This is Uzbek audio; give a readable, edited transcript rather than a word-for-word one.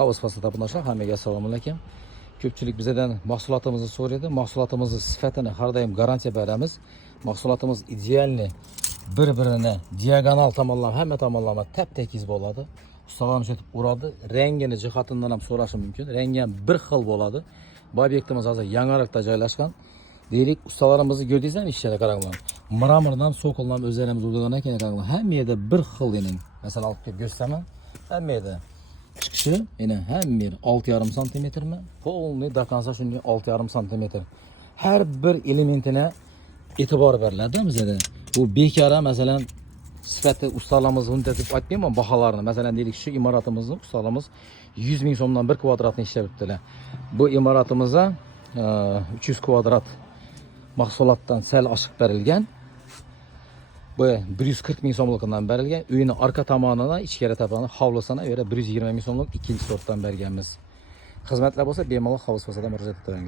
Havuz fasada bunlar hammaga assalomu alaykum. Ko'pchilik bizdan mahsulotimizni so'raydi. Mahsulotimizni sifatini har doim garantiya beramiz. Mahsulotimiz idealni bir-birini diagonal tomonlama hamma tomonlama tap-tekis bo'ladi. Ustalarimiz aytib uradi. Rangini jihatidan ham so'rashi mumkin. Rangi ham bir xil bo'ladi. Bu obyektimiz hozir Yangiariqda joylashgan. Deylik, ustalarimizni ko'rdingizmi ishlarga qaranglar. Mramordan, sokoldan o'zlarimiz urgan ekan qaranglar. Hamma yerda bir xil ening. Masalan, olib kelib ko'rsataman. Hamma yerda chiqishi yana hamma yer 6,5 cm mi? Polniy до конца shunday 6,5 cm. Har bir elementini e'tibor beriladi bizda. Bu bekara masalan sifati ustalarimiz bunday deb aytmayman baholarni. Masalan deylik, shu imoratimizni ustalarimiz 100 ming so'mdan 1 kvadratni ishlab bitdilar. Bu imoratimizda 300 kvadrat mahsulotdan sal oshiq berilgan. Bu 140 ming so'mlikdan berilgan. Uyning orqa tomonini, ichkari tomoni, hovlisini yo'ra 120 ming so'mlik ikkinchi sortdan berganmiz. Xizmatlar bo'lsa bemalol havuz fasada murojaat qiling.